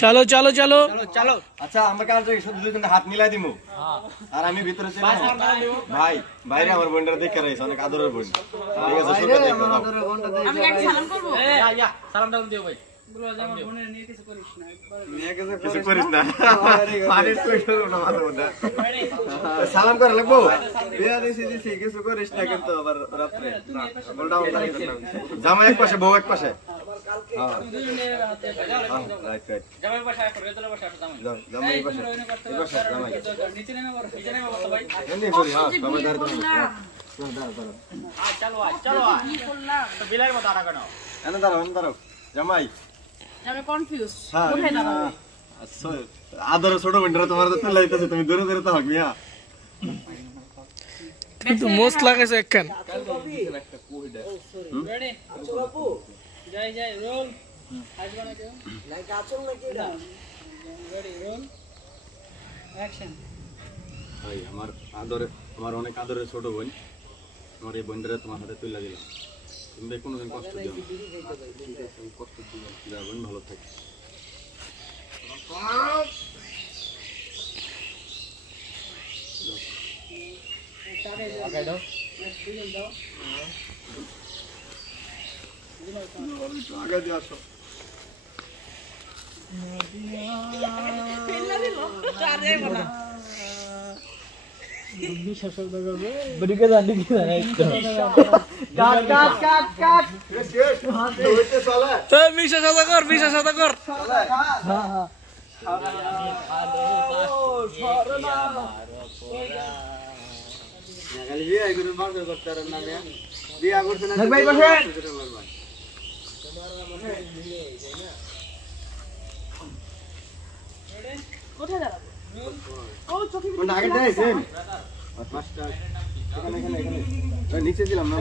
চলো চলো চলো চলো। আচ্ছা আমরা কাজ শুধু দুজনে হাত মিলাই দিমু আর আমি ভিতরে চলে ভাই বাইরে আমার বোনটা দেখে রইছে অনেক আদরের বোন ঠিক আছে শুনে দেখো আমি একটা সালাম করব সালাম টালাম দিও ভাই কিছু করিস না পানির কই শুরু না মাথা মোটা সালাম করে লাগবো বিয়া দিছি কিছু করিস না কিন্তু আবার রাতে বলটা জামাই এক পাশে বউ এক পাশে হ্যাঁ রাইট জামাই পাশে আসো রেজলের পাশে আসো জামাই এই পাশে জামাই নিচে নেমে বসো ভাই এমনি করি হ্যাঁ সবাই দাঁড়াতে চলো কি করলাম তো বিলার মতো আটা কেন এনে দাঁড়াও জামাই আমি কনফিউজ হ্যাঁ কোথায় দাঁড়াবো আদর ছোট বোনটা তোমার তো তুলে দিতেছে তুমি দূরে দূরে তো হবি হ্যাঁ কিন্তু মোস্ট লাগাইছো একখান রেডি যাই রোল আজ বানা দিও লাইক আচল নাকি এটা রেডি রোল অ্যাকশন ভাই আমার অনেক আদরের ছোট বোন আমার এই বোনটা তোমার হাতে তুলে দিলাম তুমি কোনোদিন কষ্ট দিও কষ্ট দিও বোন ভালো থাকে আগে দাও দাও আগে দিয়ে আসো মিশা সাদা কর কোথায় দাঁড়াবো নিচে দিলাম না